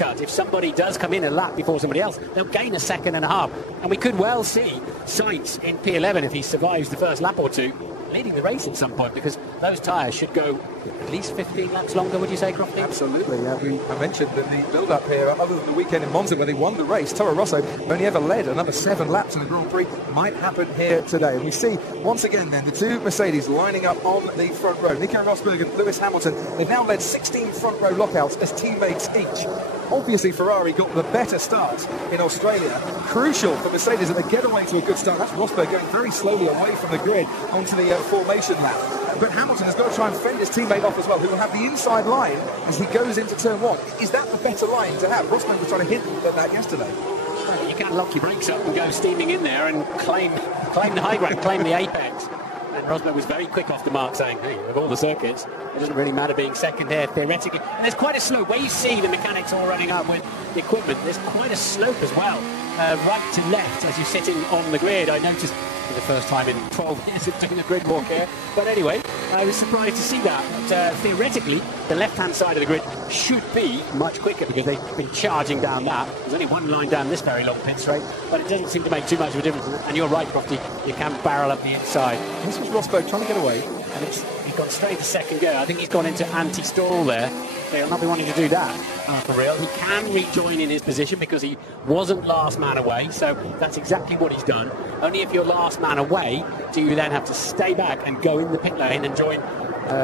undercut. If somebody does come in a lap before somebody else, they'll gain a second and a half. And we could well see Sainz in P11, if he survives the first lap or two, leading the race at some point, because those tyres should go at least 15 laps longer, would you say, Crofty? Absolutely. I mentioned that the build-up here, other than the weekend in Monza where they won the race, Toro Rosso only ever led another 7 laps in the Grand Prix, might happen here today. And we see, once again then, the two Mercedes lining up on the front row. Nico Rosberg and Lewis Hamilton, they've now led 16 front row lockouts as teammates each. Obviously, Ferrari got the better start in Australia. Crucial for Mercedes that they get away to a good start. That's Rosberg going very slowly away from the grid onto the formation lap. But Hamilton has got to try and fend his teammate off as well, who will have the inside line as he goes into turn 1. Is that the better line to have? Rosberg was trying to hint at that yesterday. You can't lock your brakes up and go steaming in there and claim the high ground, claim the apex. And Rosberg was very quick off the mark, saying, hey, of all the circuits, it doesn't really matter being second here, theoretically. And there's quite a slope. Where you see the mechanics all running up with the equipment, there's quite a slope as well, right to left as you're sitting on the grid. I noticed for the first time in 12 years of doing a grid walk here. But anyway, I was surprised to see that. But, theoretically, the left-hand side of the grid should be much quicker because they've been charging down that. There's only one line down this very long pit straight, but it doesn't seem to make too much of a difference. And you're right, Crofty, you can barrel up the inside. This was Rosberg trying to get away. And he's gone straight to second gear. I think he's gone into anti-stall there. He'll not be wanting to do that for real. He can rejoin in his position because he wasn't last man away, so that's exactly what he's done. Only if you're last man away do you then have to stay back and go in the pit lane and join.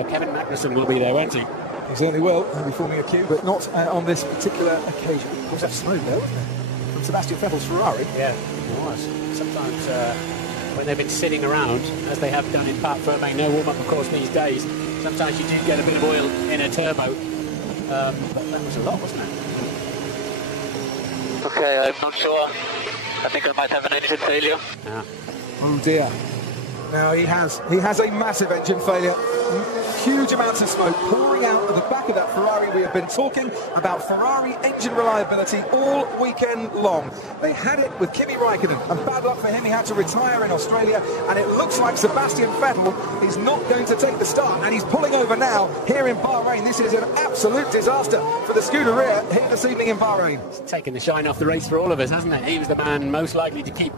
Kevin Magnussen will be there, won't he? He certainly will. He'll be forming a queue, but not on this particular occasion. Of course, that's smooth there, wasn't it? From Sebastian Vettel's Ferrari. Yeah, it was. Sometimes when they've been sitting around, as they have done in Pat Ferme, no warm-up, of course, these days, sometimes you do get a bit of oil in a turbo. But that was a lot, wasn't it? Okay, I'm not sure. I think I might have an engine failure. Yeah. Oh dear. Now he has a massive engine failure. Huge amounts of smoke pouring out of the back of that Ferrari. We have been talking about Ferrari engine reliability all weekend long. They had it with Kimi Raikkonen, and bad luck for him, he had to retire in Australia, and it looks like Sebastian Vettel is not going to take the start, and he's pulling over now here in Bahrain. This is an absolute disaster for the Scuderia here this evening in Bahrain. It's taken the shine off the race for all of us, hasn't it? He was the man most likely to keep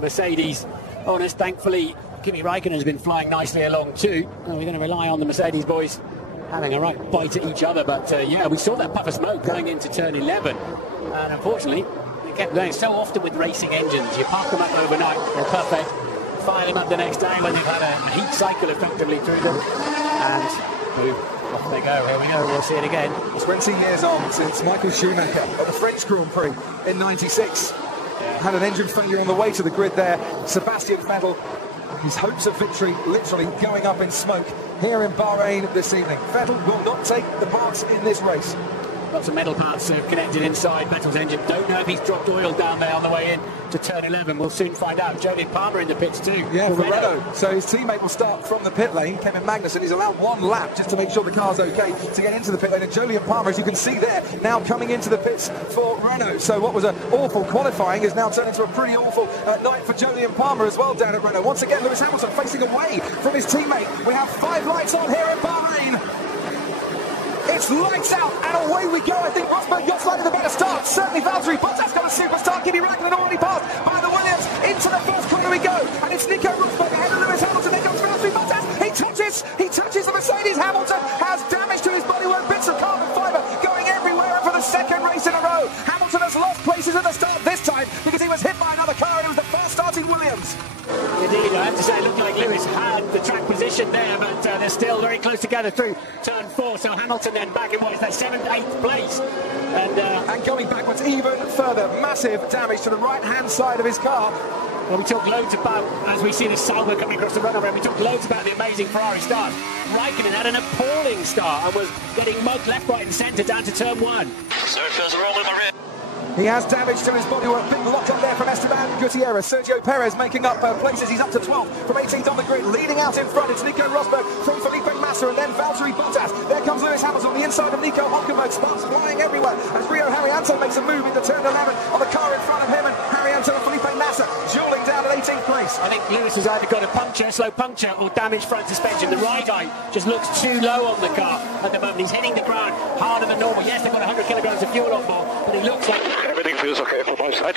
Mercedes honest. Thankfully, Kimi Raikkonen has been flying nicely along too. We're going to rely on the Mercedes boys having a right bite at each other. But yeah, we saw that puff of smoke going into turn 11. And unfortunately, it kept going. So often with racing engines, you park them up overnight, they're perfect. Fire them up the next day when they've had a heat cycle effectively through them. And boom, off they go. Here we go, we'll see it again. 20 years on since Michael Schumacher at the French Grand Prix in '96. Had an engine failure on the way to the grid there. Sebastian Vettel, his hopes of victory literally going up in smoke here in Bahrain this evening. Vettel will not take the parts in this race. Lots of metal parts connected inside Vettel's engine. Don't know if he's dropped oil down there on the way in to turn 11. We'll soon find out. Jolyon Palmer in the pits too. Yeah, for Renault. So his teammate will start from the pit lane. Kevin Magnussen, he's allowed one lap just to make sure the car's okay to get into the pit lane. And Jolyon Palmer, as you can see there, now coming into the pits for Renault. So what was an awful qualifying is now turned into a pretty awful night for Jolyon Palmer as well down at Renault. Once again, Lewis Hamilton facing away from his teammate. We have 5 lights on here in Bahrain. It's lights out and away we go. I think Rosberg got slightly the better start. Certainly Valtteri Bottas got a superstar. Kimi Raikkonen already passed by the Williams. Into the first corner we go. And it's Nico Rosberg ahead of Lewis Hamilton. Then comes Valtteri Bottas. He touches the Mercedes. Hamilton has damage to his bodywork. Bits of carbon fibre going everywhere. And for the second race in a row, Hamilton has lost places at the start this time because he was hit by another car and it was the first starting Williams. Indeed, I have to say it looked like Lewis had the track position there, but they're still very close together through turn 4. So Hamilton then back in what is that 7th, 8th place. And going backwards even further. Massive damage to the right-hand side of his car. Well, we talk loads about, as we see the Sauber coming across the run-over, we talk loads about the amazing Ferrari start. Raikkonen had an appalling start and was getting mugged left, right and centre down to turn 1. So it feels roll in the rear. He has damage to his bodywork. Big lock up there from Esteban Gutierrez. Sergio Perez making up places. He's up to 12th from 18th on the grid. Leading out in front, it's Nico Rosberg from Felipe Massa and then Valtteri Bottas. There comes Lewis Hamilton on the inside of Nico Hülkenberg. Sparks flying everywhere as Rio Haryanto makes a move into turn 11 on the car in front of him, and Haryanto and Felipe Massa dueling down at 18th place. I think Lewis has either got a puncture, slow puncture, or damaged front suspension. The right eye just looks too low on the car at the moment. He's hitting the ground harder than normal. Yes, they've got 100 kilograms of fuel on board, but it looks like Everything feels okay from my side.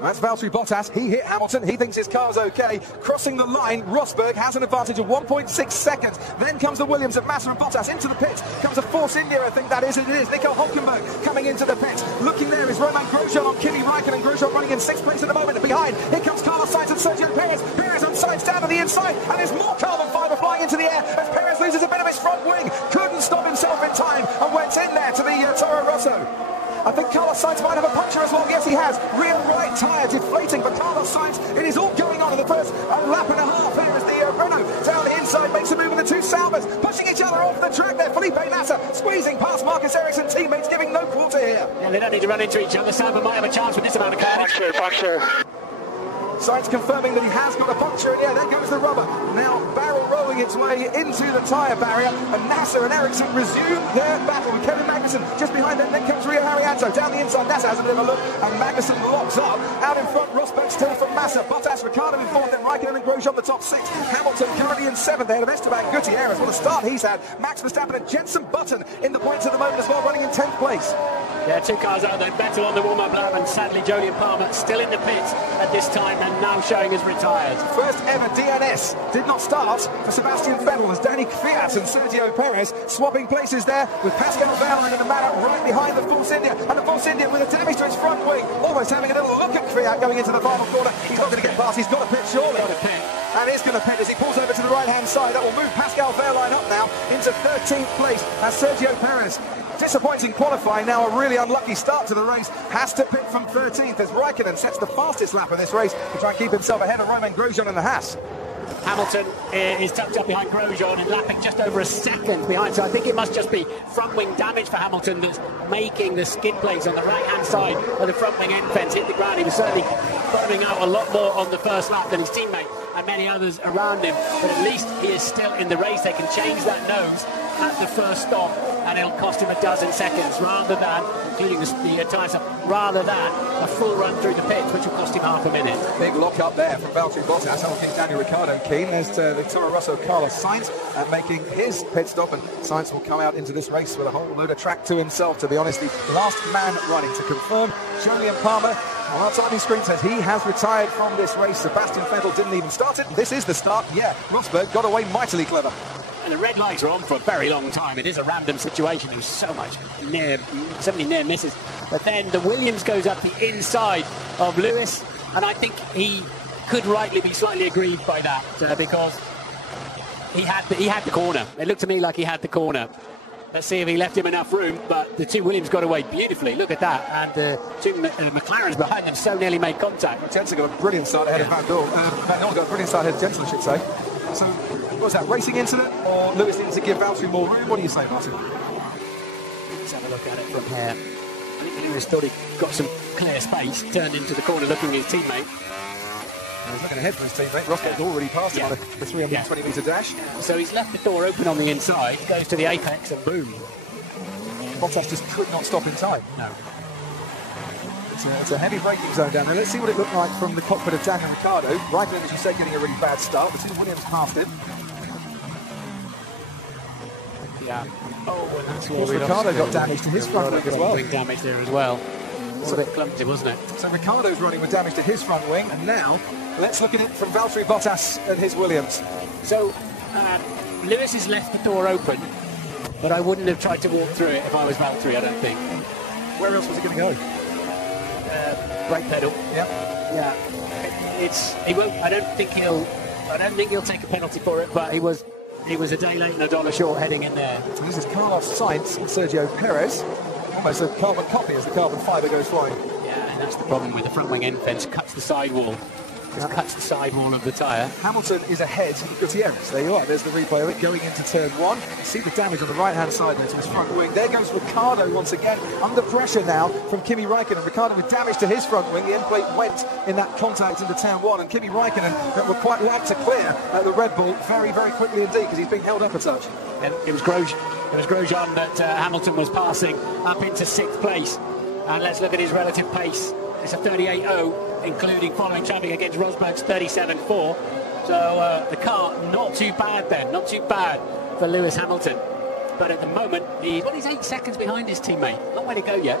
That's Valtteri Bottas. He hit Hamilton. He thinks his car's okay. Crossing the line, Rosberg has an advantage of 1.6 seconds. Then comes the Williams of Massa and Bottas into the pits. Comes a Force India, I think that is. It is. Nico Hülkenberg coming into the pits. Looking there is Romain Grosjean on Kimi Raikkonen. Grosjean running in 6th place at the moment. And behind, here comes Carlos Sainz and Sergio Perez. Perez on Sainz down to the inside. And there's more carbon fibre flying into the air as Perez loses a bit of his front wing. Couldn't stop himself in time and went in there to the Toro Rosso. I think Carlos Sainz might have a puncture as well. Yes, he has. Rear right tyre deflating for Carlos Sainz. It is all going on in the first lap and a half. Here is the Renault down the inside, makes a move with the two Saubers, pushing each other off the track there. Felipe Massa squeezing past Marcus Ericsson. Teammates giving no quarter here. Yeah, they don't need to run into each other. Sauber might have a chance with this amount of carnage. Puncture. Sainz confirming that he has got a puncture, and yeah, there goes the rubber. Now barrel rolling its way into the tyre barrier, and Nasser and Ericsson resume their battle with Kevin Magnussen just behind them. Then comes Rio Haryanto down the inside. Nasser has a bit of a look, and Magnussen locks up. Out in front, Rosberg still from Massa. Bottas, Ricciardo in 4th, then Raikkonen and Grosjean the top 6. Hamilton currently in 7th ahead of Esteban Gutierrez. What a start he's had. Max Verstappen and Jenson Button in the points at the moment as well, running in 10th place. Yeah, two cars out there, Vettel on the warm-up lap, and sadly Jolyon Palmer still in the pits at this time and now showing as retired. First ever DNS did not start for Sebastian Vettel as Danny Kvyat and Sergio Perez swapping places there with Pascal Wehrlein and the man right behind the Force India, and the Force India with a damage to its front wing, almost having a little look at Kvyat going into the final corner. He's not going to get past, he's got a pit surely. Got a pit. And is going to pit as he pulls over to the right-hand side. That will move Pascal Wehrlein up now into 13th place as Sergio Perez, disappointing qualifying, now a really unlucky start to the race, has to pit from 13th as Raikkonen sets the fastest lap of this race to try and keep himself ahead of Romain Grosjean in the Haas. Hamilton is tucked up behind Grosjean and lapping just over a second behind, so I think it must just be front wing damage for Hamilton that's making the skid plates on the right hand side of the front wing end fence hit the ground. He was certainly burning out a lot more on the first lap than his teammate and many others around him, but at least he is still in the race. They can change that nose at the first stop and it'll cost him a dozen seconds rather than, including the tyre stuff, rather than a full run through the pits, which will cost him half a minute. Big lock up there from Valtteri Bottas. That'll keep Daniel Ricciardo keen. There's the Toro Rosso Carlos Sainz making his pit stop, and Sainz will come out into this race with a whole load of track to himself, to be honest. The last man running to confirm. Jolyon Palmer on our timing screen says he has retired from this race. Sebastian Vettel didn't even start it. This is the start. Yeah, Rosberg got away mightily clever. And the red lights are on for a very long time. It is a random situation. There was so many near misses. But then the Williams goes up the inside of Lewis, and I think he could rightly be slightly aggrieved by that because he had the corner. It looked to me like he had the corner. Let's see if he left him enough room, but the two Williams got away beautifully. Look at that, and the two McLarens behind them so nearly made contact. Jensen got a brilliant start ahead of Van Dorn. Van Dorn got a brilliant start ahead of Jensen, I should say. So, what was that, racing incident, or Lewis needed to give Valtteri more room? What do you say, Martin? Let's have a look at it from here. I think Lewis thought he got some clear space, turned into the corner looking at his teammate. He's looking ahead for his teammate. Rosberg's already passed him on the 320-metre dash. So he's left the door open on the inside, goes to the apex, and boom. Bottas just could not stop in time. No. It's a heavy braking zone down there. Let's see what it looked like from the cockpit of Daniel Ricciardo. Raikkonen, as you said, getting a really bad start. The two Williams passed him. Yeah. Oh, and that's where Ricciardo got damage to his front wing as well. Wing damage there as well. It's a bit clumsy, wasn't it? So Ricciardo's running with damage to his front wing, and now let's look at it from Valtteri Bottas and his Williams. So Lewis has left the door open, but I wouldn't have tried to walk through it if I was Valtteri, I don't think. Where else was he going to go? Brake pedal. Yeah. He won't. I don't think he'll take a penalty for it, but he was a day late and a dollar short heading in there. So this is Carlos Sainz and Sergio Perez. Almost a carbon copy as the carbon fibre goes flying. Yeah, and that's the problem with the front wing end fence. Cuts the sidewall. Just cuts the sidewall of the tyre. Hamilton is ahead of Gutierrez. There you are. There's the replay of it going into turn one. You see the damage on the right-hand side there to his front wing. There goes Ricciardo once again under pressure now from Kimi Raikkonen. Ricciardo with damage to his front wing. The end plate went in that contact into turn one, and Kimi Raikkonen would quite like to clear the Red Bull very, very quickly indeed because he's being held up a touch. And it was Grosjean that Hamilton was passing up into 6th place. And let's look at his relative pace. It's a 38.0. including following traffic against Rosberg's 37.4. So the car not too bad then, not too bad for Lewis Hamilton. But at the moment, he's 8 seconds behind his teammate. Long way to go yet.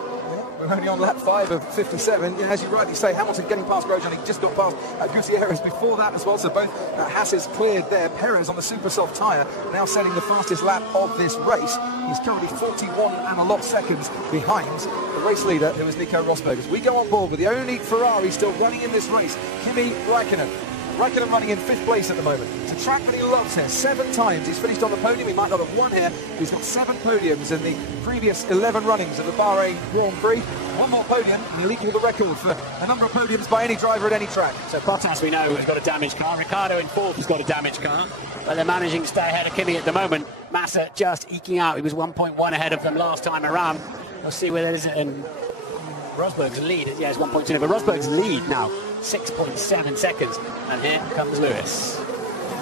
We're only on lap 5 of 57. Yeah, as you rightly say, Hamilton getting past Grosjean. He just got past Gutierrez before that as well. So both Hasses cleared there. Perez on the super soft tyre, now setting the fastest lap of this race. He's currently 41 and a lot seconds behind the race leader, who is Nico Rosberg. As we go on board with the only Ferrari still running in this race, Kimi Räikkönen. Räikkönen running in 5th place at the moment. It's a track that he loves here. 7 times he's finished on the podium. He might not have won here. He's got 7 podiums in the previous 11 runnings of the Bahrain Grand Prix. 1 more podium and he'll equal the record for a number of podiums by any driver at any track. So Bottas, we know, has got a damaged car. Ricciardo in 4th has got a damaged car. But they're managing to stay ahead of Kimi at the moment. Massa just eking out. He was 1.1 ahead of them last time around. We'll see where that is. And Rosberg's lead, yeah, it's 1.2. But Rosberg's lead now, 6.7 seconds. And here comes Lewis.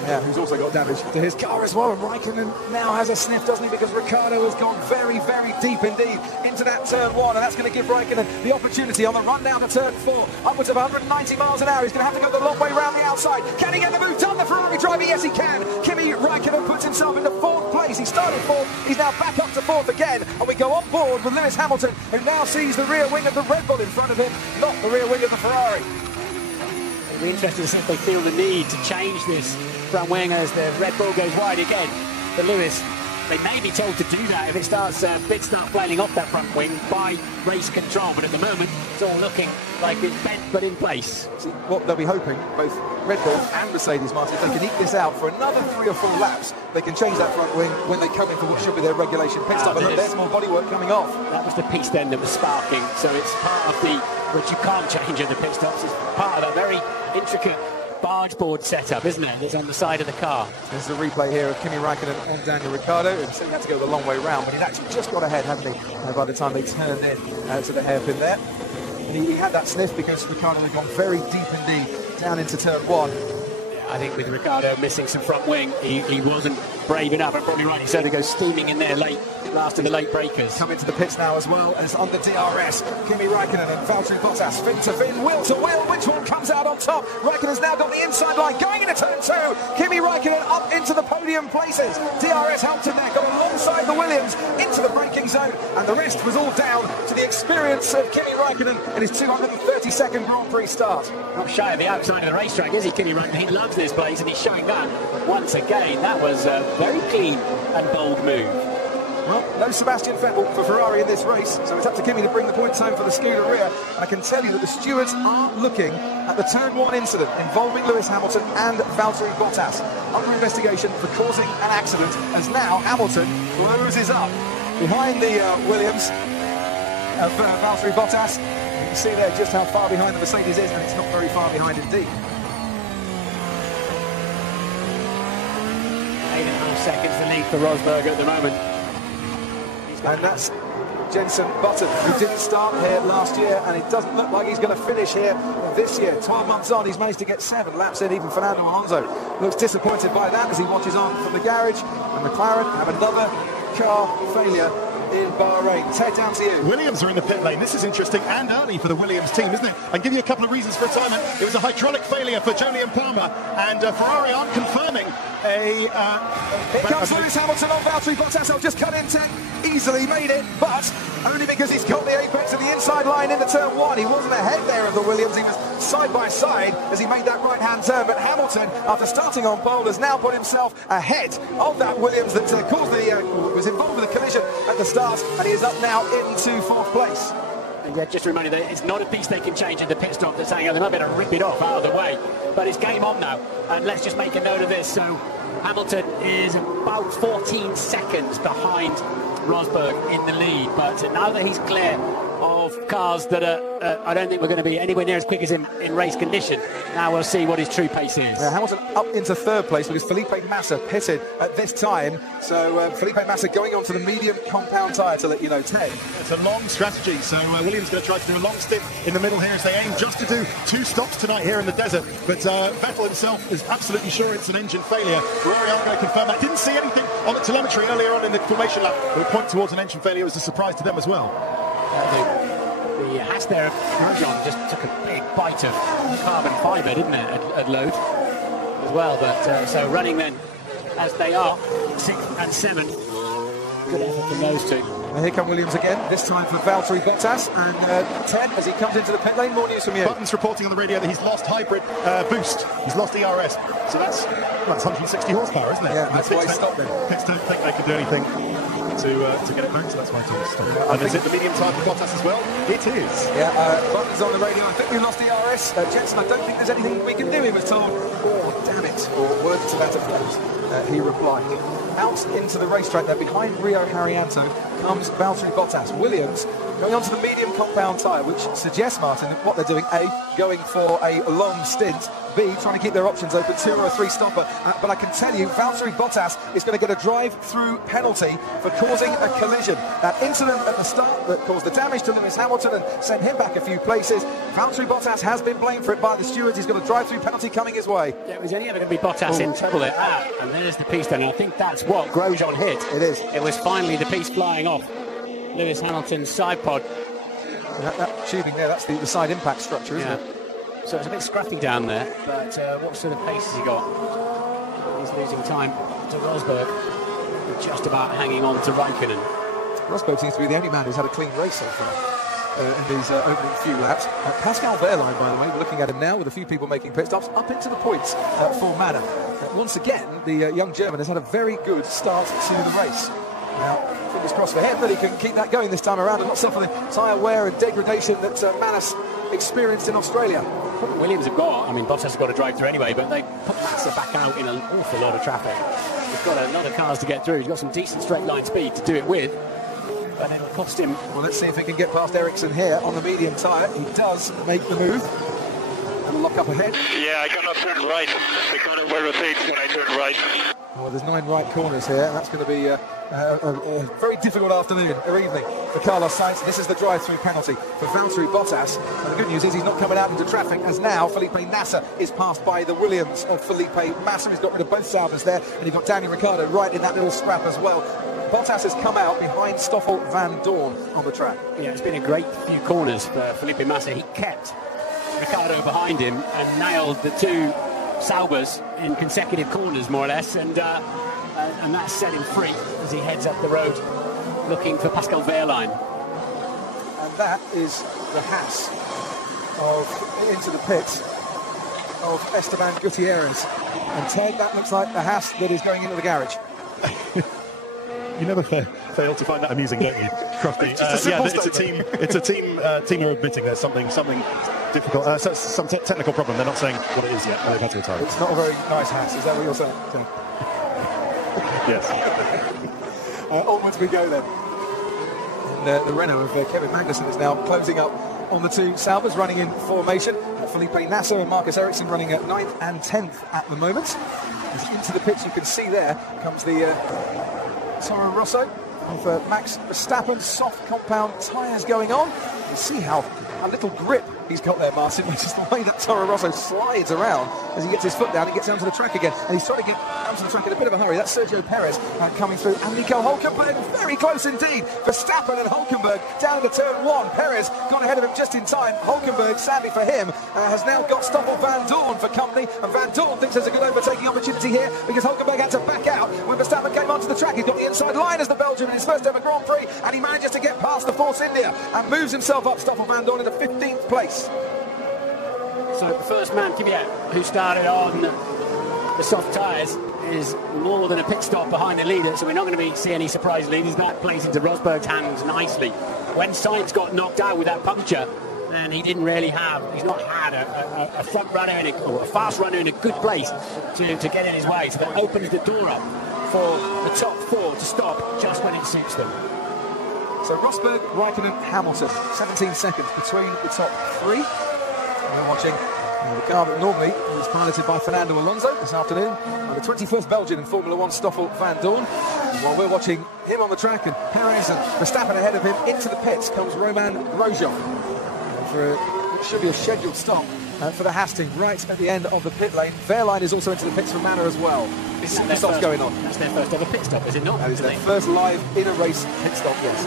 Yeah, who's also got damage to his car as well. And Räikkönen now has a sniff, doesn't he? Because Ricciardo has gone very, very deep indeed into that turn 1. And that's going to give Räikkönen the opportunity on the run down to turn 4. Upwards of 190 miles an hour. He's going to have to go the long way round the outside. Can he get the move done? The Ferrari driver, yes he can. Kimi Räikkönen puts himself into 4th place. He started 4th. He's now back up to 4th again. And we go on board with Lewis Hamilton, who now sees the rear wing of the Red Bull in front of him, not the rear wing of the Ferrari. It'll be interesting to see if they feel the need to change this front wing as the Red Bull goes wide again. For Lewis, they may be told to do that if it starts bits start flailing off that front wing by race control. But at the moment, it's all looking like it's bent but in place. See, what they'll be hoping, both Red Bull and Mercedes, Martin, if they can eke this out for another 3 or 4 laps, they can change that front wing when they come in for what should be their regulation pit stop. And there's more bodywork coming off. That was the piece then that was sparking. So it's part of the, which you can't change in the pit stops, it's part of that very intricate barge board setup, isn't it? That's on the side of the car. There's the replay here of Kimi Räikkönen and Daniel Ricciardo. So he had to go the long way round, but he'd actually just got ahead, hadn't he, by the time they turned in to the hairpin there. And he had that sniff because Ricciardo had gone very deep indeed down into turn 1. I think with Ricciardo missing some front wing, he wasn't brave enough, and probably rightly so, to go steaming in there late, last of the late breakers. Come into the pits now as well, and it's on the DRS. Kimi Räikkönen and Valtteri Bottas, fin to fin, wheel to wheel. Which one comes out on top? Räikkönen's now got the inside line, going into turn 2. Kimi Räikkönen up into the podium places. DRS helped him there, got alongside the Williams into the braking zone, and the rest was all down to the experience of Kimi Räikkönen in his 232nd Grand Prix start. Not shy of the outside of the racetrack, is he, Kimi Räikkönen? He loves this place, and he's showing that once again. That was a very clean and bold move. Well, no Sebastian Vettel for Ferrari in this race, so it's up to Kimi to bring the points home for the Scuderia. And I can tell you that the stewards are looking at the turn 1 incident involving Lewis Hamilton and Valtteri Bottas under investigation for causing an accident, as now Hamilton closes up behind the Williams of Valtteri Bottas. You can see there just how far behind the Mercedes is, and it's not very far behind indeed. 8.5 seconds the lead for Rosberg at the moment. And that's Jenson Button, who didn't start here last year, and it doesn't look like he's going to finish here this year. 12 months on, he's managed to get 7 laps in. Even Fernando Alonso looks disappointed by that as he watches on from the garage. And McLaren have another car failure in Bahrain. Ted, down to you. Williams are in the pit lane. This is interesting and early for the Williams team, isn't it? I'll give you a couple of reasons for retirement. It was a hydraulic failure for Julian Palmer, and Ferrari aren't confirming a... Here comes Lewis Hamilton on Valtteri Bottas. I'll just cut into easily made it, but only because he's got the apex of the inside line into turn 1. He wasn't ahead there of the Williams. He was side by side as he made that right-hand turn. But Hamilton, after starting on pole, has now put himself ahead of that Williams that caused the was involved with the collision at the start, and he is up now into 4th place. And yeah, just a reminder that it's not a piece they can change in the pit stop. They're saying, oh, they might be able to rip it off out of the way, but it's game on now. And let's just make a note of this. So Hamilton is about 14 seconds behind Rosberg in the lead, but now that he's clear of cars that are, I don't think we're going to be anywhere near as quick as him in race condition. Now we'll see what his true pace is. Hamilton up into 3rd place because Felipe Massa pitted at this time. So Felipe Massa going on to the medium compound tyre to let you know, Ted. It's a long strategy, so Williams going to try to do a long stint in the middle here as they aim just to do 2 stops tonight here in the desert. But Vettel himself is absolutely sure it's an engine failure. Ferrari aren't going to confirm that. Didn't see anything on the telemetry earlier on in the formation lap, but a point towards an engine failure was a surprise to them as well. The pass there. Grosjean just took a big bite of carbon fibre, didn't it, at load as well. But so running then, as they are, 6th and 7th. Good effort from those two. And here come Williams again, this time for Valtteri Bottas, and Ted, as he comes into the pit lane, more news from you. Button's reporting on the radio that he's lost hybrid boost. He's lost ERS. So that's 160 horsepower, isn't it? Yeah, that's why he stopped then. Pits don't think they can do anything to get it back, so that's why he stopped. And is it the medium tyre for Bottas as well? It is. Yeah, Button's on the radio. I think we lost ERS. Jensen, I don't think there's anything we can do, he was told. Oh, damn it. Or words to that effect, he replied. Out into the racetrack there, behind Rio Haryanto, comes Valtteri Bottas. Williams going on to the medium compound tyre, which suggests, Martin, that what they're doing, A, going for a long stint, B, trying to keep their options open, 2 or a 3 stopper. But I can tell you, Valtteri Bottas is going to get a drive-through penalty for causing a collision. That incident at the start that caused the damage to Lewis Hamilton and sent him back a few places, Valtteri Bottas has been blamed for it by the stewards. He's got a drive-through penalty coming his way. Yeah, it was only ever going to be Bottas in trouble there. And there's the piece then. I think that's what Grosjean hit. It is. It was finally the piece flying off Lewis Hamilton's side pod. That tubing there, that's the side impact structure, isn't it? So it's a bit scruffy down there, but what sort of pace has he got? He's losing time to Rosberg, just about hanging on to Raikkonen. Rosberg seems to be the only man who's had a clean race so far in these opening few laps. Pascal Wehrlein, by the way, we're looking at him now with a few people making pit stops, up into the points for Manor. Once again, the young German has had a very good start to the race. Now, fingers crossed for him that he can keep that going this time around and not suffer the tyre wear and degradation that Manus experienced in Australia. Williams have got, I mean, Bottas has got to drive through anyway, but they put Massa back out in an awful lot of traffic. He's got a lot of cars to get through. He's got some decent straight line speed to do it with, but it'll cost him. Well, let's see if he can get past Ericsson here on the medium tyre. He does make the move. And a lock up ahead. Yeah, I cannot turn right because it will rotate when I turn right. Well, there's 9 right corners here, and that's going to be a very difficult afternoon or evening for Carlos Sainz. This is the drive-through penalty for Valtteri Bottas. And the good news is he's not coming out into traffic, as now Felipe Nasser is passed by the Williams of Felipe Massa. He's got rid of both Saubers there, and you've got Daniel Ricciardo right in that little scrap as well. Bottas has come out behind Stoffel Van Dorn on the track. Yeah, it's been a great few corners for Felipe Massa. He kept Ricciardo behind him and nailed the 2 Saubers in consecutive corners, more or less, and that set him free as he heads up the road looking for Pascal Wehrlein. And that is the Haas into the pits of Esteban Gutierrez. And Ted, that looks like the Haas that is going into the garage. You never fail to find that amusing, don't you, Crofty? It's a team are admitting there's something difficult, some technical problem. They're not saying what it is yet, but they've had to retire. It's not a very nice Haas, is that what you're saying? Yes. Onwards we go then. And the Renault of Kevin Magnussen is now closing up on the 2 Saubers, running in formation. Felipe Nasser and Marcus Ericsson running at 9th and 10th at the moment. As into the pits, you can see there comes the Toro Rosso of Max Verstappen. Soft compound tyres going on. You see how little grip he's got there, Martin, which is the way that Toro Rosso slides around as he gets his foot down. He gets down to the track again, and he's trying to get down to the track in a bit of a hurry. That's Sergio Perez coming through, and Nico Hülkenberg very close indeed. Verstappen and Hülkenberg down into turn 1. Perez got ahead of him just in time. Hülkenberg, sadly for him, has now got Stoffel Van Dorn for company, and Van Dorn thinks there's a good overtaking opportunity here because Hülkenberg had to back out when Verstappen came onto the track. He's got the inside line as the Belgian in his first ever Grand Prix, and he manages to get past the Force India and moves himself up, Stoffel Van Dorn, into 15th place. So the first man, Kvyat, who started on the soft tyres, is more than a pit stop behind the leader, so we're not going to see any surprise leaders. That plays into Rosberg's hands nicely. When Sainz got knocked out with that puncture, then he's not had a front runner or a fast runner in a good place to get in his way, so that opens the door up for the top 4 to stop just when it suits them. So Rosberg, Raikkonen, Hamilton, 17 seconds between the top 3. We're watching the car that normally is piloted by Fernando Alonso this afternoon, and the 21st Belgian in Formula 1, Stoffel Van Dorn. And while we're watching him on the track and Perez and Verstappen ahead of him, into the pits comes Romain Grosjean for what should be a scheduled stop for the Haas team right at the end of the pit lane. Wehrlein is also into the pits for Manor as well. This is the stop's going on. That's their first ever pit stop, is it not? That is their first live in a race pit stop, yes.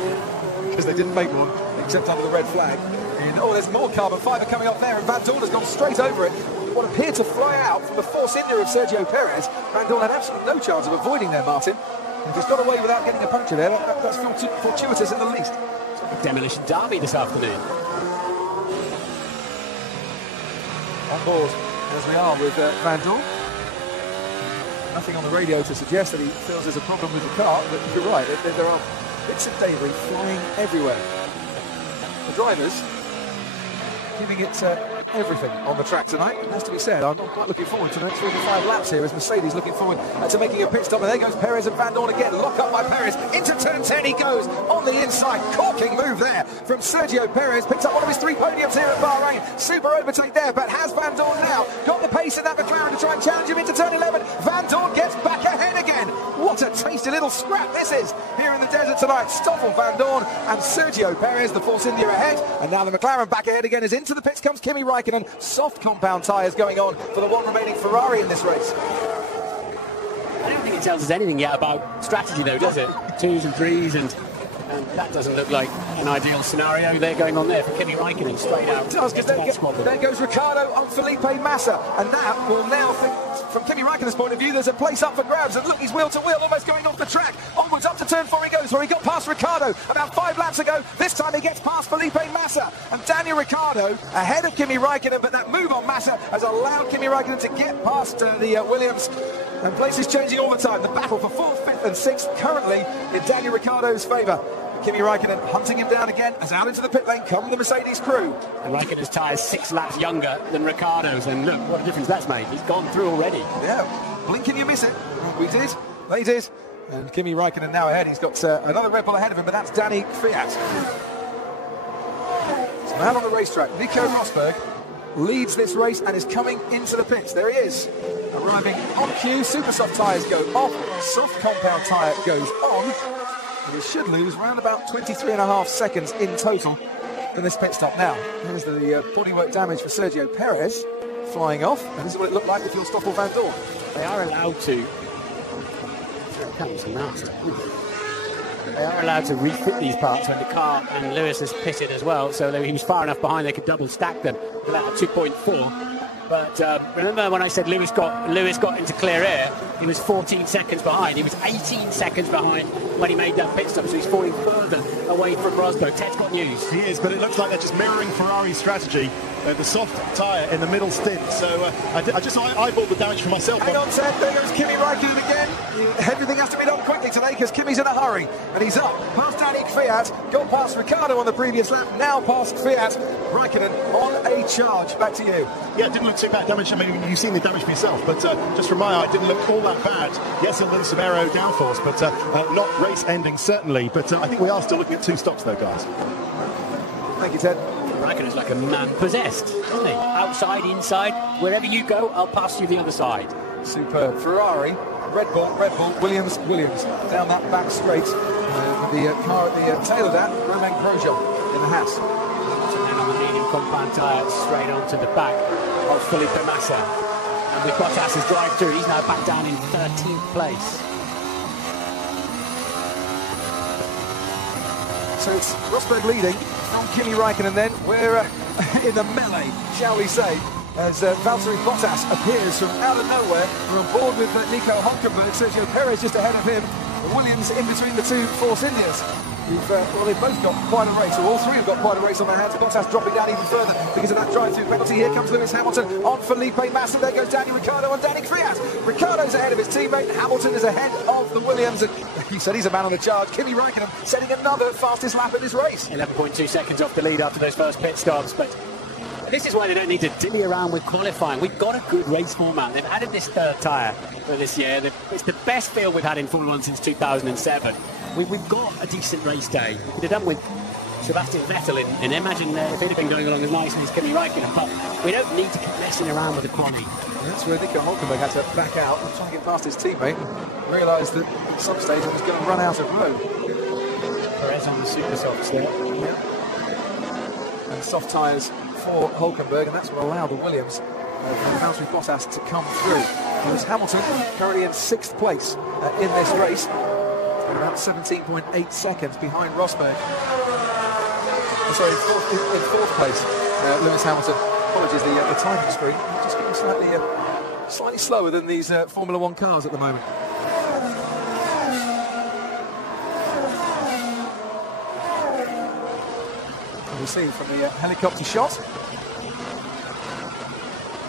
Because they didn't make one except under the red flag. And, oh, there's more carbon fibre coming up there, and Van Dorn has gone straight over it. What appeared to fly out from the Force India of Sergio Perez. Van Dorn had absolutely no chance of avoiding there, Martin. If he's got away without getting a puncture there, that's fortuitous at the least. Demolition derby this afternoon. On board as we are with Van Dorn. Nothing on the radio to suggest that he feels there's a problem with the car, but you're right, there are bits of debris flying everywhere. The drivers giving it everything on the track tonight. It has to be said, I'm not quite looking forward to the next 4 to 5 laps here as Mercedes looking forward to making a pit stop. And there goes Perez and Van Dorn again. Lock up by Perez. Into turn 10 he goes on the inside. Corking move there from Sergio Perez. Picks up one of his 3 podiums here at Bahrain. Super overtake there, but has Van Dorn now got the pace in that McLaren to try and challenge him into turn 11? Van Dorn gets back ahead again. What a tasty little scrap this is here in the desert tonight. Stoffel, Van Dorn and Sergio Perez, the Force India ahead. And now the McLaren back ahead again as into the pits comes Kimi Raikkonen. Soft compound tyres going on for the one remaining Ferrari in this race. I don't think it tells us anything yet about strategy though, does it? 2s and 3s, and that doesn't look like an ideal scenario there going on there for Kimi Raikkonen straight out. It does, because there goes Ricciardo on Felipe Massa, and that will now think, from Kimi Raikkonen's point of view, there's a place up for grabs, and look, he's wheel to wheel, almost going off the track. Onwards up to turn 4 he goes, where he got past Ricciardo about 5 laps ago. This time he gets past Felipe Massa, and Daniel Ricciardo ahead of Kimi Raikkonen, but that move on Massa has allowed Kimi Raikkonen to get past the Williams, and places changing all the time. The battle for 4th, 5th and 6th currently in Daniel Ricciardo's favour. Kimi Raikkonen hunting him down again as out into the pit lane come the Mercedes crew. And Raikkonen's tyres 6 laps younger than Ricciardo's, and look what a difference that's made. He's gone through already. Yeah, blink and you miss it. We did, they did. And Kimi Raikkonen now ahead. He's got another Red Bull ahead of him, but that's Danny Kvyat. So out on the racetrack, Nico Rosberg leads this race and is coming into the pits. There he is, arriving on cue. Super soft tyres go off, soft compound tyre goes on. And he should lose around about 23.5 seconds in total in this pit stop. Now, here's the bodywork damage for Sergio Perez flying off. And this is what it looked like if you're Stoffel Van Dorn. They are allowed to... They are allowed to refit these parts when the car and Lewis has pitted as well. So he was far enough behind they could double stack them without a 2.4. But remember when I said Lewis got into clear air, he was 14 seconds behind. He was 18 seconds behind when he made that pit stop, so he's falling further away from Rosberg. Ted's got news. He is, but it looks like they're just mirroring Ferrari's strategy. The soft tyre in the middle stint. So I just eyeballed the damage for myself. Hang on, Ted. There goes Kimi Raikkonen again. Everything has to be done quickly today because Kimi's in a hurry. And he's up. Past Danny Kvyat. Got past Ricciardo on the previous lap. Now past Kvyat. Raikkonen on a charge. Back to you. Yeah, it didn't look too bad damage. I mean, you've seen the damage for yourself. But just from my eye, it didn't look all that bad. Yes, he'll lose some aero downforce, but not race ending, certainly. But I think we are still looking at 2 stops, though, guys. Thank you, Ted. Raikkonen's like a man possessed, isn't he? Outside, inside, wherever you go, I'll pass you the other side. Superb. Ferrari, Red Bull, Williams. Down that back straight. The car at the tail of that, Romain Grosjean in the Haas. And then on the medium compound tyre, straight onto the back of Felipe Massa. And with Bottas's drive through, he's now back down in 13th place. So it's Rosberg leading from Kimi Raikkonen then. We're in the melee, shall we say, as Valtteri Bottas appears from out of nowhere. We're on board with Nico Hülkenberg, Sergio Perez just ahead of him, Williams in between the 2 Force Indias. Well, they've both got quite a race, or all 3 have got quite a race on their hands. Bottas dropping down even further because of that drive-through penalty. Here comes Lewis Hamilton on Felipe Massa. There goes Danny Ricciardo and Danny Kvyat. Ricciardo's ahead of his teammate. Hamilton is ahead of the Williams. And he said he's a man on the charge. Kimi Raikkonen setting another fastest lap in this race. 11.2 seconds off the lead after those first pit stops. But this is why they don't need to dilly around with qualifying. We've got a good race format. They've added this 3rd tyre for this year. It's the best field we've had in Formula 1 since 2007. We've got a decent race day. We'd have done with Sebastian Vettel and imagine if he'd have been going along as nicely as Kimi Raikkonen. But we don't need to keep messing around with the quality. That's where Nico Hülkenberg had to back out and try to get past his teammate. Realised that at some stage he was going to run out of road. Perez on the super softs there. Yeah. And soft tyres for Hülkenberg, and that's what allowed the Williams Valtteri Bottas to come through. Lewis Hamilton currently in 6th place in this race, about 17.8 seconds behind Rosberg. sorry, in fourth place, Lewis Hamilton. Apologies, the timing screen just getting slightly slower than these Formula One cars at the moment. And we see from the helicopter shot,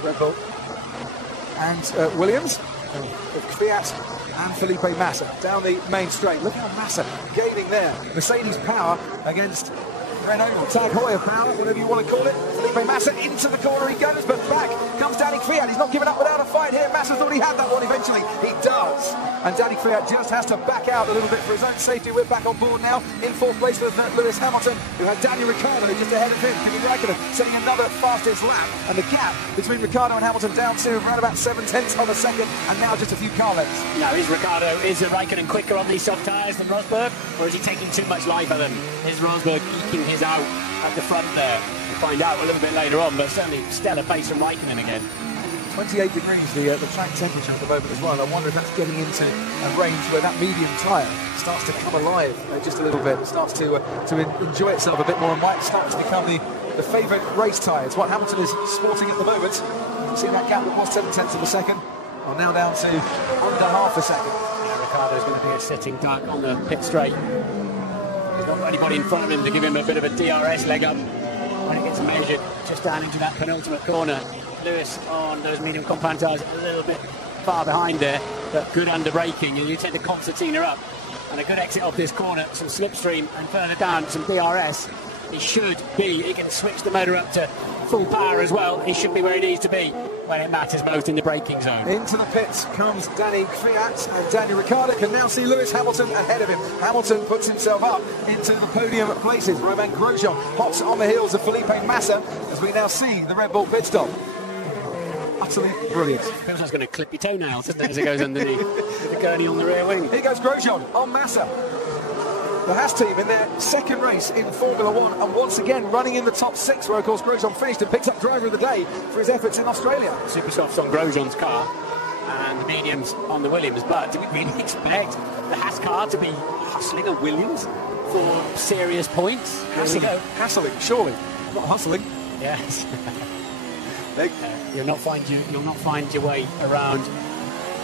Red Bull and Williams, with Fiat and Felipe Massa down the main straight. Look how Massa gaining there. Mercedes power against Renault, or Tag Heuer power, whatever you want to call it. Felipe Massa into the corner he goes, but back comes Danny Kvyat. He's not giving up without a fight here. Massa's already had that one eventually. He does. And Danny Kvyat just has to back out a little bit for his own safety. We're back on board now in fourth place with Lewis Hamilton, who had Daniel Ricciardo just ahead of him. Kimi Räikkönen setting another fastest lap. And the gap between Ricciardo and Hamilton down to around about 7/10 of a second, and now just a few car lengths. Now, is Räikkönen quicker on these soft tyres than Rosberg, or is he taking too much life of them? Is Rosberg eking his out at the front there? We'll find out a little bit later on, but certainly stellar pace from Räikkönen again. 28 degrees the track temperature at the moment as well. I wonder if that's getting into a range where that medium tyre starts to come alive just a little bit. It starts to enjoy itself a bit more and might start to become the favourite race tyre. It's what Hamilton is sporting at the moment. You can see that gap that was 7/10 of a second. Well, now down to under half a second. Ricciardo's going to be a sitting duck on the pit straight. There's not got anybody in front of him to give him a bit of a DRS leg up when it gets measured just down into that penultimate corner. Lewis on those medium compound tyres a little bit far behind there, but good under braking. You tend to concertina up and a good exit off this corner, some slipstream, and further down some DRS. He can switch the motor up to full power as well. He should be where he needs to be when it matters most in the braking zone. Into the pits comes Danny Kvyat, and Daniel Ricciardo can now see Lewis Hamilton ahead of him. Hamilton puts himself up into the podium places. Romain Grosjean hops on the heels of Felipe Massa as we now see the Red Bull pit stop. Utterly brilliant. Feels like it's going to clip your toenails, doesn't it, as it goes underneath with the gurney on the rear wing. Here goes Grosjean on Massa. The Haas team in their second race in Formula One, and once again running in the top six, where of course Grosjean finished and picked up driver of the day for his efforts in Australia. Super softs on Grosjean's car and the mediums on the Williams, but do we really expect the Haas car to be hustling a Williams for serious points? Hassling, surely, not hustling. Yes. You'll not find your way around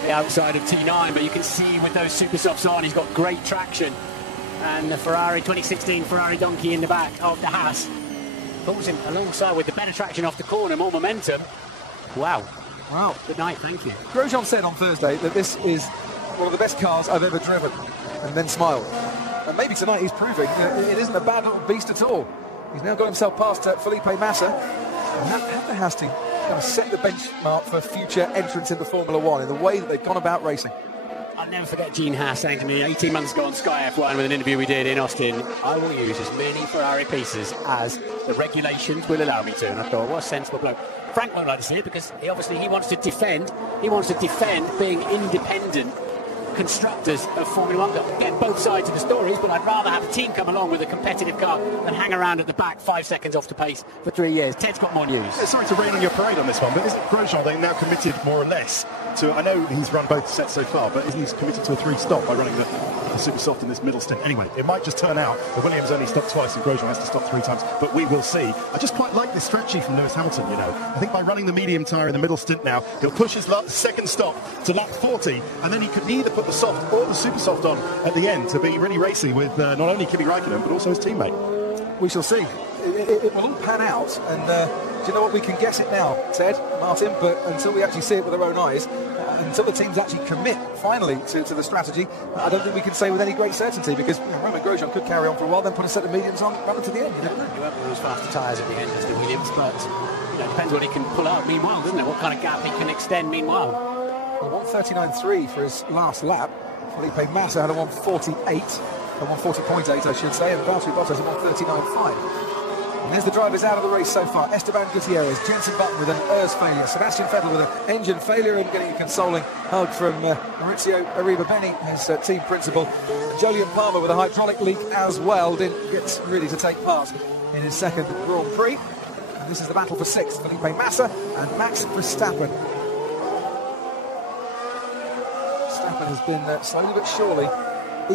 the outside of T9, but you can see with those super softs on, he's got great traction. And the 2016 Ferrari donkey in the back of the Haas pulls him alongside with the better traction off the corner, more momentum. Wow. Good night, thank you. Grosjean said on Thursday that this is one of the best cars I've ever driven, and then smiled. And maybe tonight he's proving it isn't a bad little beast at all. He's now got himself past Felipe Massa. And have the Haas team going to set the benchmark for future entrants into Formula One in the way that they've gone about racing? I'll never forget Gene Haas saying to me 18 months ago on Sky F1 with an interview we did in Austin, I will use as many Ferrari pieces as the regulations will allow me to. And I thought, what a sensible bloke. Frank won't like to see it because he wants to defend being independent constructors of Formula 1. I get both sides of the stories, but I'd rather have a team come along with a competitive car than hang around at the back 5 seconds off the pace for 3 years. Ted's got more news. Yeah, sorry to rain on your parade on this one, but isn't Grosjean now committed more or less to, I know he's run both sets so far, but isn't he committed to a 3-stop by running the super soft in this middle stint? Anyway, it might just turn out that Williams only stopped twice and Grosjean has to stop 3 times, but we will see. I just quite like this strategy from Lewis Hamilton, you know. I think by running the medium tyre in the middle stint now, he'll push his second stop to lap 40, and then he could either put the soft or the super soft on at the end to be really racy with not only Kimi Räikkönen, but also his teammate. We shall see. It will all pan out, and do you know what? We can guess it now, Ted, Martin, but until we actually see it with our own eyes, until the teams actually commit finally to the strategy, I don't think we can say with any great certainty, because Romain Grosjean could carry on for a while, then put a set of mediums on, run to the end. You never know. Whoever those faster tyres at the end is the Williams, but it depends what he can pull out meanwhile, doesn't it? What kind of gap he can extend meanwhile. Well, 1:39.3 for his last lap. Felipe Massa had a 1:48, a 1:40.8 I should say, and Valtteri Bottas a 1:39.5. And there's the drivers out of the race so far. Esteban Gutierrez, Jenson Button with an ERS failure, Sebastian Vettel with an engine failure, and getting a consoling hug from Maurizio Arriba-Bene, his team principal. Jolyon Palmer with a hydraulic leak as well, didn't get really to take part in his second Grand Prix. And this is the battle for sixth, Felipe Massa and Max Verstappen. Verstappen has been slowly but surely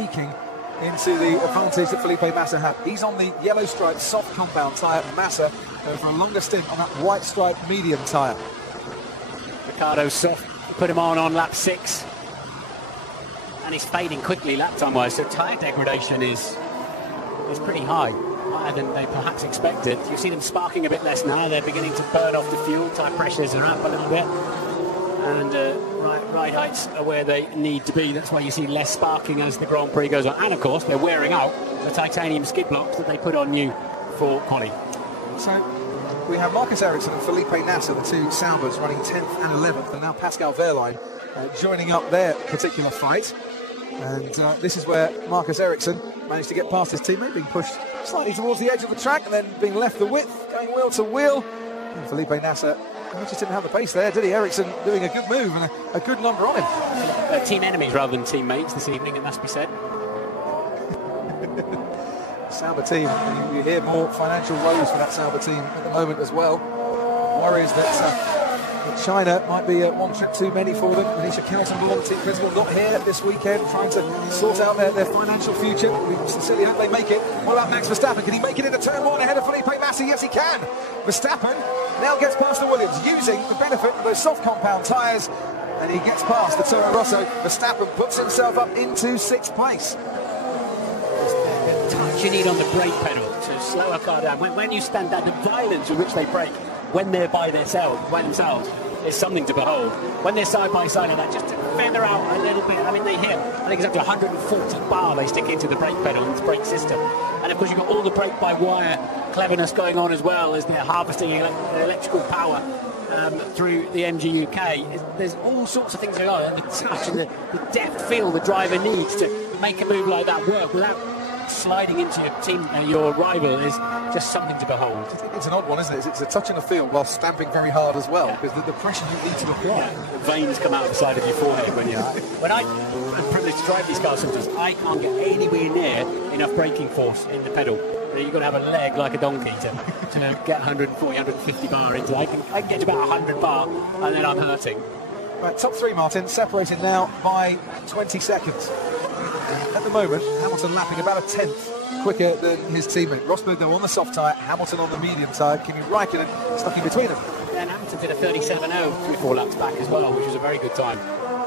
eking into the advantage that Felipe Massa had. He's on the yellow stripe soft compound tyre. Massa for a longer stint on that white stripe medium tyre. Ricardo soft, put him on lap 6. And he's fading quickly lap time wise, so tyre degradation is pretty high, higher than they perhaps expected. You've seen them sparking a bit less now. They're beginning to burn off the fuel. Tyre pressures are up a little bit, and ride heights are where they need to be. That's why you see less sparking as the Grand Prix goes on. And of course, they're wearing out the titanium skid blocks that they put on new for quali. So we have Marcus Ericsson and Felipe Nasser, the two Saubers, running 10th and 11th, and now Pascal Wehrlein joining up their particular fight. And this is where Marcus Ericsson managed to get past his teammate, being pushed slightly towards the edge of the track and then being left the width, going wheel to wheel. And Felipe Nasser just didn't have the pace there, did he? Ericsson doing a good move and a good number on him. Team enemies rather than teammates this evening, it must be said. Sauber team, you hear more financial woes for that Sauber team at the moment as well. Worries that China might be one trip too many for them. Manisha Kelton, the team principal, not here this weekend, trying to sort out their financial future. We sincerely hope they make it. What about Max Verstappen? Can he make it into turn 1 ahead of Felipe Massa? Yes, he can. Verstappen now gets past the Williams, using the benefit of those soft compound tyres, and he gets past the Toro Rosso. Verstappen puts himself up into 6th place. The touch you need on the brake pedal to slow a car down. When you stand down, the violence with which they brake when they're by themselves is something to behold. When they're side by side like that, just to feather out a little bit. I mean, they hit, I think it's up to 140 bar they stick into the brake pedal and its brake system. And of course, you've got all the brake by wire cleverness going on as well as they're harvesting electrical power through the MG UK. There's all sorts of things going on, and the touch and the depth feel the driver needs to make a move like that work without sliding into your team, your rival, is just something to behold. I think it's an odd one, isn't it? It's a touch on the field while stamping very hard as well, because the pressure you need to apply. Yeah, the veins come out the side of your forehead when I'm privileged to drive these cars sometimes. I can't get anywhere near enough braking force in the pedal. You've got to have a leg like a donkey to get 140, 150 bar into. I can get to about 100 bar, and then I'm hurting. Right, top 3, Martin, separated now by 20 seconds. At the moment, Hamilton lapping about a 10th quicker than his teammate. Rosberg, though, on the soft tyre, Hamilton on the medium tyre. Kimi Räikkönen stuck in between them. And Hamilton did a 37.0 3-4 laps back as well, which was a very good time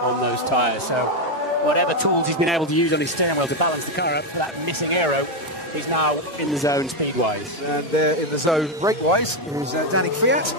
on those tyres. So whatever tools he's been able to use on his steering wheel to balance the car up for that missing aero, he's now in the zone speed-wise. And in the zone brake-wise is Danny Kvyat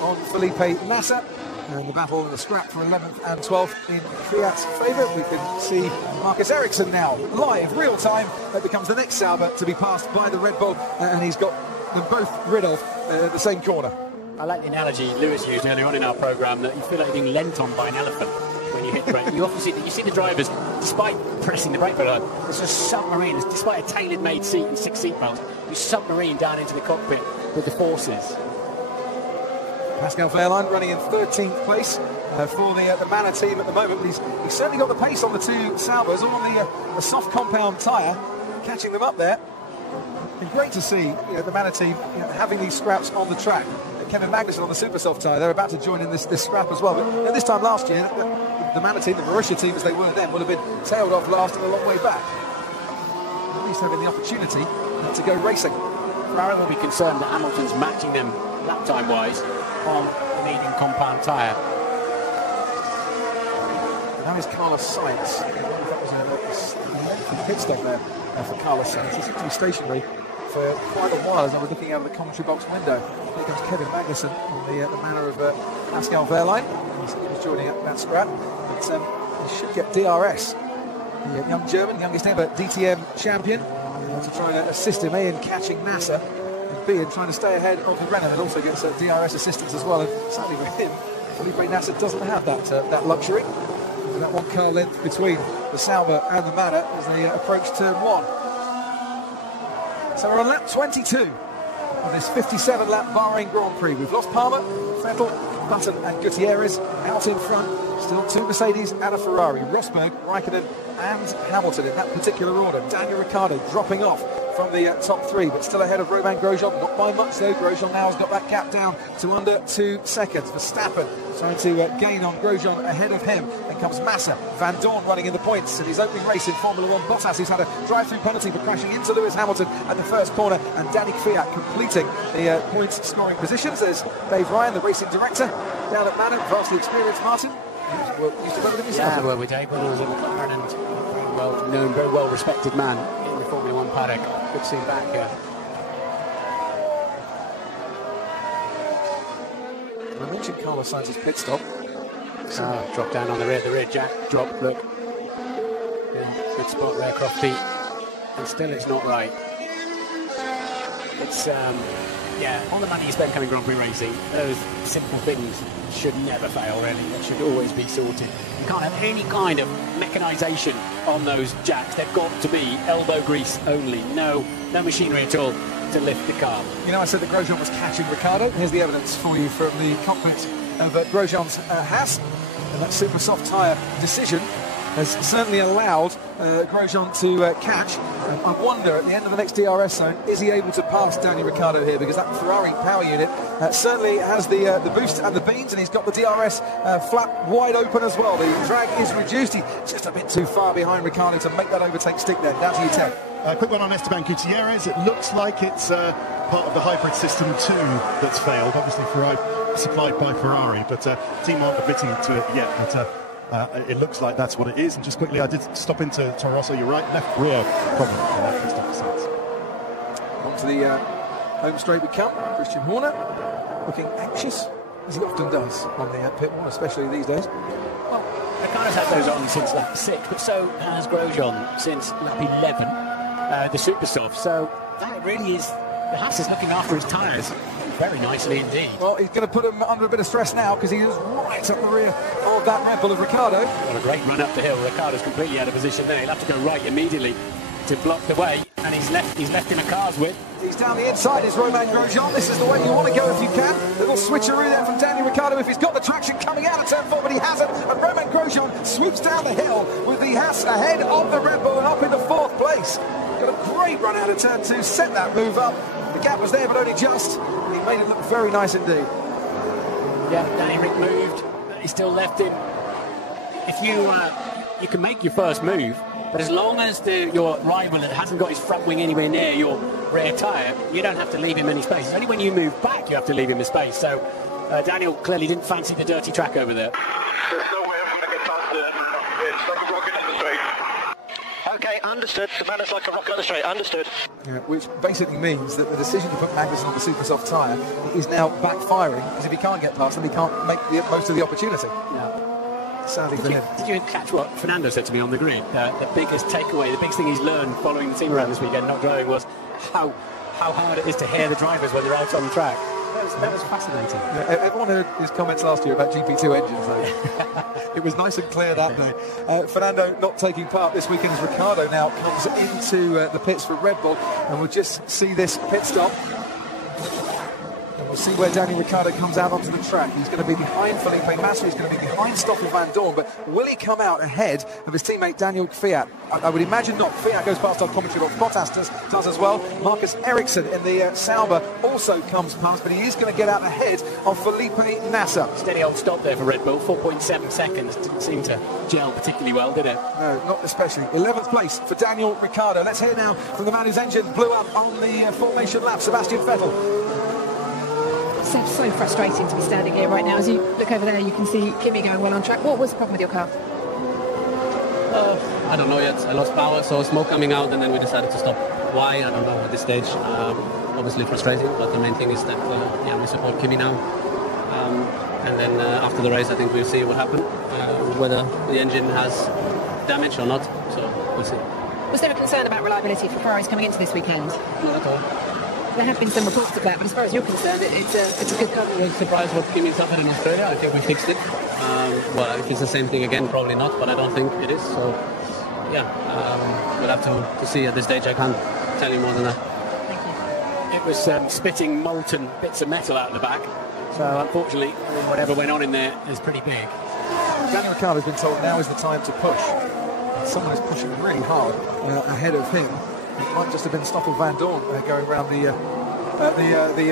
on Felipe Massa. And the battle in the scrap for 11th and 12th in Kvyat's favour. We can see Marcus Ericsson now live, real time. That becomes the next Sauber to be passed by the Red Bull, and he's got them both rid of the same corner. I like the analogy Lewis used earlier on in our programme, that you feel like you're being leant on by an elephant when you hit the brake. You often see the drivers, despite pressing the brake pedal, there's a submarine, despite a tailor-made seat and 6 seat belts, you submarine down into the cockpit with the forces. Pascal Wehrlein running in 13th place for the Manor team at the moment. He's certainly got the pace on the two Saubers, all on the soft compound tyre, catching them up there. And great to see the Manor team having these scraps on the track. Kevin Magnussen on the super soft tyre, they're about to join in this scrap as well. But this time last year, the Manor team, the Marussia team as they were then, would have been tailed off last and a long way back. At least having the opportunity to go racing. Ferrari will be concerned that Hamilton's matching them lap time wise on the medium compound tyre. Now is Carlos Sainz. That was a pit stop there for Carlos Sainz. He seemed to be stationary for quite a while as I was looking out of the commentary box window. Here comes Kevin Magnussen on the manner of Pascal Wehrlein. He's joining up that scrap. But he should get DRS. The young German, youngest ever DTM champion, to try and assist him in catching Massa. And trying to stay ahead of the Renault, and also gets DRS assistance as well. And sadly with him, Felipe Nasser doesn't have that luxury. And that 1 car length between the Sauber and the Manor as they approach turn 1. So we're on lap 22 of this 57-lap Bahrain Grand Prix. We've lost Palmer, Vettel, Button and Gutierrez out in front. Still 2 Mercedes and a Ferrari. Rosberg, Räikkönen and Hamilton in that particular order. Daniel Ricciardo dropping off from the top three, but still ahead of Romain Grosjean. Not by much though. Grosjean now has got that gap down to under 2 seconds. Verstappen trying to gain on Grosjean ahead of him. Then comes Massa. Van Dorn running in the points in his opening race in Formula 1. Bottas, who's had a drive-through penalty for crashing into Lewis Hamilton at the first corner, and Danny Kvyat completing the points scoring positions. There's Dave Ryan, the racing director, down at Manor, vastly experienced. Martin, used to run with him yourself. Yeah, well, with Dave Reynolds in McLaren, and very well known, very well respected man in the Formula 1 paddock. Good to see him back here. I mentioned Carlos Sainz's pit stop. Drop down on the rear jack drop, look. Yeah, good spot there, Crofty. And still it's not right. It's, yeah, all the money you spend coming Grand Prix racing, those simple things should never fail, really. They should always be sorted. You can't have any kind of mechanisation on those jacks. They've got to be elbow grease only. No machinery at all to lift the car. You know, I said that Grosjean was catching Ricciardo. Here's the evidence for you from the cockpit of Grosjean's Haas. And that super soft tyre decision has certainly allowed Grosjean to catch. I wonder, at the end of the next DRS zone, is he able to pass Daniel Ricciardo here? Because that Ferrari power unit certainly has the boost and the beans, and he's got the DRS flap wide open as well. The drag is reduced. He's just a bit too far behind Ricciardo to make that overtake stick there. Down to you, Ted. Quick one on Esteban Gutierrez. It looks like it's part of the hybrid system 2 that's failed. Obviously, supplied by Ferrari, but team aren't admitting to it yet. But it looks like that's what it is. And just quickly, I did stop into Toro Rosso. You're right, left rear problem. On to the home straight we come. Christian Horner looking anxious, as he often does on the pit wall, especially these days. Well, Ricciardo's had those on since lap 6, but so has Grosjean since lap 11, the super soft. So that really is, the Haas is looking after his tyres very nicely indeed. Well, he's going to put him under a bit of stress now, because he is right up the rear of that Red Bull of Ricciardo. What a great run up the hill. Ricciardo's completely out of position there. He'll have to go right immediately to block the way, and he's left in a car's width. He's down the inside, is Romain Grosjean. This is the way you want to go if you can. Little switcheroo there from Daniel Ricciardo if he's got the traction coming out of turn 4, but he hasn't. And Romain Grosjean swoops down the hill with the Haas ahead of the Red Bull and up into 4th place. Got a great run out of turn 2, set that move up. The gap was there, but only just. He made it look very nice indeed. Yeah, Danny Rick moved. He's still left him. If you can make your first move, but as long as your rival hasn't got his front wing anywhere near your rear tyre, you don't have to leave him any space. It's only when you move back you have to leave him a space. So Daniel clearly didn't fancy the dirty track over there. There's no way I'm going to get past it's like a rocket on the straight. Okay, understood. The man is like a rocket on the straight. Understood. Yeah, which basically means that the decision to put Magnussen on the super soft tyre is now backfiring, because if he can't get past them, he can't make the most of the opportunity. Yeah. Sadly for him. Did you catch what Fernando said to me on the grid? The biggest takeaway, the biggest thing he's learned following the team around this weekend, not driving, was how hard it is to hear the drivers when they're out on the track. That was fascinating. Yeah, everyone heard his comments last year about GP2 engines, though. It was nice and clear that day. Fernando not taking part this weekend as Ricciardo now comes into the pits for Red Bull, and we'll just see this pit stop. And we'll see where Daniel Ricciardo comes out onto the track. He's going to be behind Felipe Massa, he's going to be behind Stoffel Van Dorn, but will he come out ahead of his teammate Daniel Kvyat? I would imagine not. Kvyat goes past our commentary box. Bottas does as well. Marcus Ericsson in the Sauber also comes past, but he is going to get out ahead of Felipe Massa. Steady old stop there for Red Bull, 4.7 seconds. Didn't seem to gel particularly well, did it? No, not especially. 11th place for Daniel Ricciardo. Let's hear now from the man whose engine blew up on the formation lap, Sebastian Vettel. So frustrating to be standing here right now. As you look over there, you can see Kimi going well on track. What was the problem with your car? I don't know yet. I lost power, so smoke coming out, and then we decided to stop. Why? I don't know at this stage. Obviously frustrating, but the main thing is that we support Kimi now. And then after the race, I think we'll see what happens, whether the engine has damage or not. So we'll see. Was there a concern about reliability for Ferraris coming into this weekend? Not at all. There have been some reports of that, but as far as you're concerned, it's a good car. I was surprised what Kimi suffered in Australia. I think we fixed it. Well, if it's the same thing again, probably not, but I don't think it is. So, yeah, we'll have to see at this stage. I can't tell you more than that. Thank you. It was spitting molten bits of metal out of the back. So, unfortunately, whatever went on in there is pretty big. Daniel Ricciardo has been told now is the time to push. Someone is pushing really hard ahead of him. It might just have been Stoffel Van Dorn going around the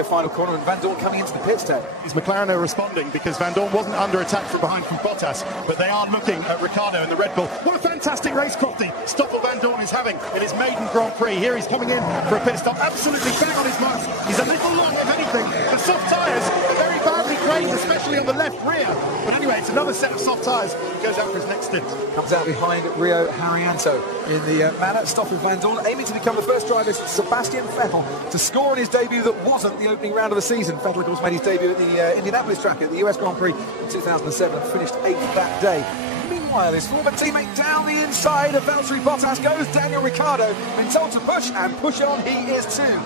final corner, and Van Dorn coming into the pits, Ted. Is McLaren are responding because Van Dorn wasn't under attack from behind from Bottas, but they are looking at Ricciardo and the Red Bull. What a fantastic race, Crofty, Stoffel Van Dorn is having in his maiden Grand Prix. Here he's coming in for a pit stop, absolutely bang on his marks. He's a little long, if anything. The soft tyres are very badly grazed, especially on the left rear. But anyway, it's another set of soft tyres. He goes out for his next stint. Comes out behind Rio Haryanto in the manner. Stoffel Van Dorn aiming to become the first driver since Sebastian Vettel to score in his debut that wasn't the opening round of the season. Vettel, of course, made his debut at the Indianapolis track at the US Grand Prix in 2007 and finished 8th that day. Meanwhile, his former teammate down the inside of Valtteri Bottas goes Daniel Ricciardo. Been told to push, and push on he is too.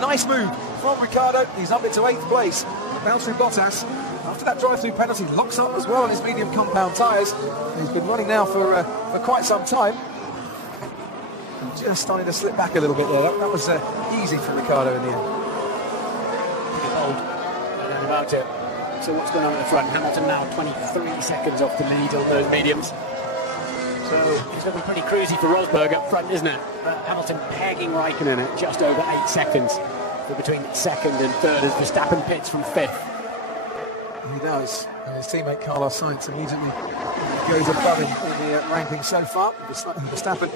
Nice move from Ricciardo. He's up into 8th place. Valtteri Bottas, after that drive-through penalty, locks up as well on his medium compound tyres. He's been running now for quite some time. And just starting to slip back a little bit there. That was easy for Ricciardo in the end. About it. So what's going on at the front? Hamilton now 23 seconds off the lead on those mediums. So it's looking pretty cruisy for Rosberg up front, isn't it? But Hamilton pegging Raikkonen at just over 8 seconds for between second and third as Verstappen pits from 5th. He does. And his teammate Carlos Sainz immediately goes above him in the ranking so far. Verstappen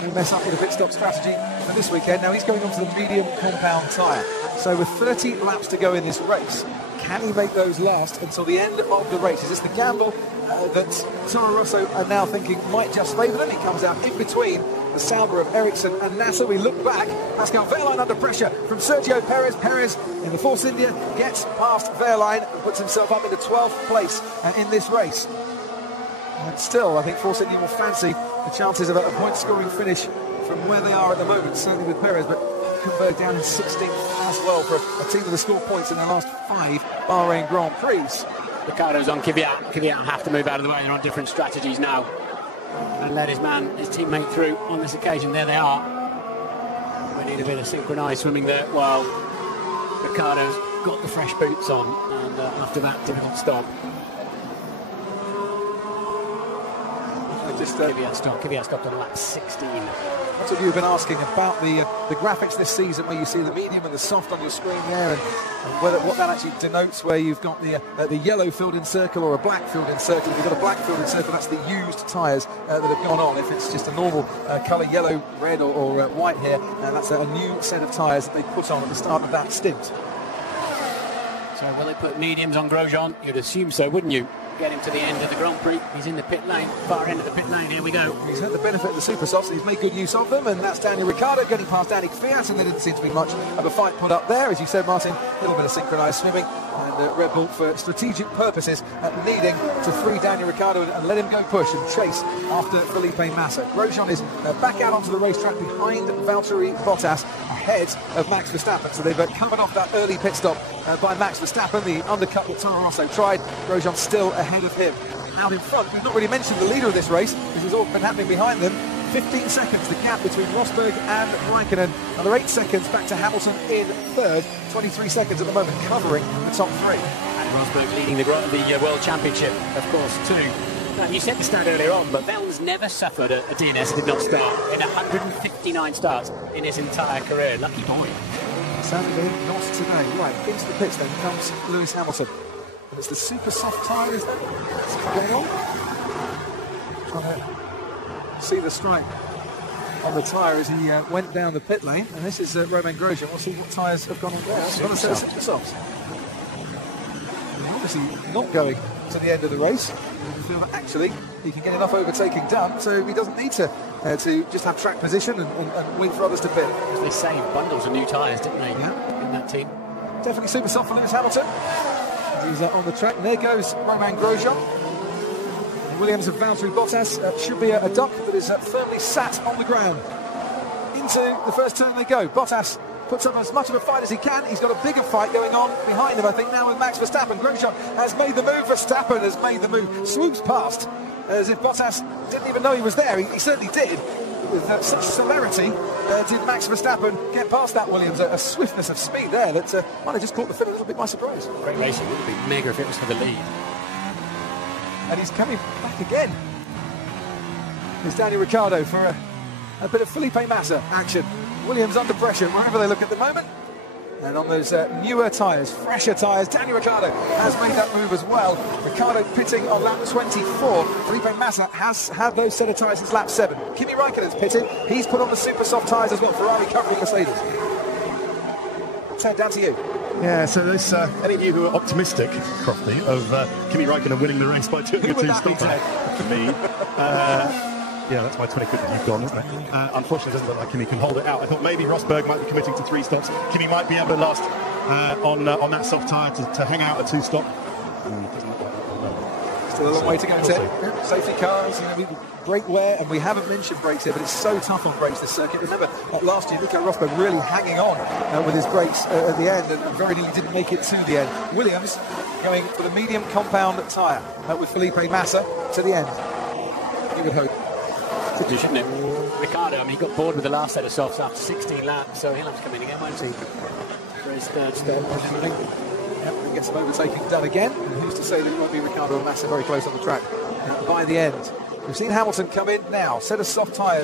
no mess up with a pit stop strategy for this weekend. Now he's going on to the medium compound tyre. So with 30 laps to go in this race, can he make those last until the end of the race? Is this the gamble that Toro Rosso are now thinking might just favour them? He comes out in between the Sauber of Ericsson and Nasser. We look back. Pascal Wehrlein under pressure from Sergio Perez. Perez in the Force India gets past Wehrlein and puts himself up into 12th place in this race. And still, I think Force India will fancy the chances of a point-scoring finish from where they are at the moment, certainly with Perez, but Hülkenberg down in 16th as well for a team that has scored points in their last 5 Bahrain Grand Prix. Ricardo's on Kvyat. Kvyat have to move out of the way. They're on different strategies now. And let his teammate through on this occasion. There they are. We need a bit of synchronised swimming there. Well, Ricardo's got the fresh boots on, and after that difficult stop. Kvyat stopped on lap 16. Lots of you have been asking about the graphics this season, where you see the medium and the soft on your screen there, and what that actually denotes, where you've got the yellow filled-in circle or a black filled-in circle. If you've got a black filled-in circle, that's the used tyres that have gone on. If it's just a normal colour, yellow, red or white here, that's a new set of tyres that they put on at the start of that stint. So will they put mediums on Grosjean? You'd assume so, wouldn't you? Get him to the end of the Grand Prix. He's in the pit lane, far end of the pit lane. Here we go. He's had the benefit of the super softs, and he's made good use of them, and that's Daniel Ricciardo getting past Danny Kvyat, and there didn't seem to be much of a fight put up there. As you said, Martin, a little bit of synchronised swimming, and Red Bull, for strategic purposes, needing to free Daniel Ricciardo and let him go push and chase after Felipe Massa. Grosjean is back out onto the racetrack behind Valtteri Bottas, ahead of Max Verstappen. So they've covered off that early pit stop by Max Verstappen, the undercut that Toro Rosso tried. Grosjean still ahead of him. Out in front, we've not really mentioned the leader of this race. This has all been happening behind them. 15 seconds, the gap between Rosberg and Raikkonen. Another 8 seconds back to Hamilton in third. 23 seconds at the moment, covering the top 3. And Rosberg leading the World Championship, of course, too. Now, you said the stat earlier on, but Vettel's never suffered a DNS and did not start in 159 starts in his entire career. Lucky boy. Sadly, not today. Right, into the pits then comes Lewis Hamilton. And it's the super soft tyre, isn't it? What's going on? Trying to see the stripe on the tyre as he went down the pit lane. And this is Romain Grosjean. We'll see what tyres have gone on there. That's another set of super softs. He's obviously not going to the end of the race. We feel that actually he can get enough overtaking done, so he doesn't need to just have track position and wait for others to pit. They saved bundles of new tyres, didn't they? Yeah. In that team. Definitely super soft for Lewis Hamilton. He's on the track. And there goes Romain Grosjean. Williams of Valtteri Bottas should be a duck that is firmly sat on the ground. Into the first turn they go. Bottas puts up as much of a fight as he can. He's got a bigger fight going on behind him, I think, now with Max Verstappen. Grosjean has made the move. Verstappen has made the move. Swoops past as if Bottas didn't even know he was there. He certainly did. With such celerity did Max Verstappen get past that Williams. A swiftness of speed there that might have just caught the field a little bit by surprise. Great racing. It would be mega if it was for the lead. And he's coming back again. It's Daniel Ricciardo for a bit of Felipe Massa action. Williams under pressure wherever they look at the moment. And on those newer tyres, fresher tyres, Daniel Ricciardo has made that move as well. Ricciardo pitting on lap 24. Felipe Massa has had those set of tyres since lap 7. Kimi Raikkonen's pitted. He's put on the super soft tyres as well. Ferrari covering Mercedes. Ted, down to you. Yeah, so there's any of you who are optimistic, Crofty, of Kimi Raikkonen winning the race by doing a two-stopper. For me, yeah, that's my 20 quid that you've gone, isn't it? Unfortunately, it doesn't look like Kimi can hold it out. I thought maybe Rosberg might be committing to 3 stops. Kimi might be able to last on that soft tyre to hang out a 2-stop. Doesn't look like that. Still a long way to go, Ted. Safety cars, great wear, and we haven't mentioned brakes here, but it's so tough on brakes, this circuit. Remember, last year, Nico Rosberg really hanging on with his brakes at the end, and very nearly didn't make it to the end. Williams going for the medium compound tyre with Felipe Massa to the end. You would hope. Shouldn't it? Ricciardo, I mean, he got bored with the last set of softs after 16 laps, so he'll have to come in again, won't he? For his third stop, presumably. Yep, we get some overtaking done again. And who's to say that it won't be Ricciardo and Massa very close on the track by the end? We've seen Hamilton come in now, set of soft tyres.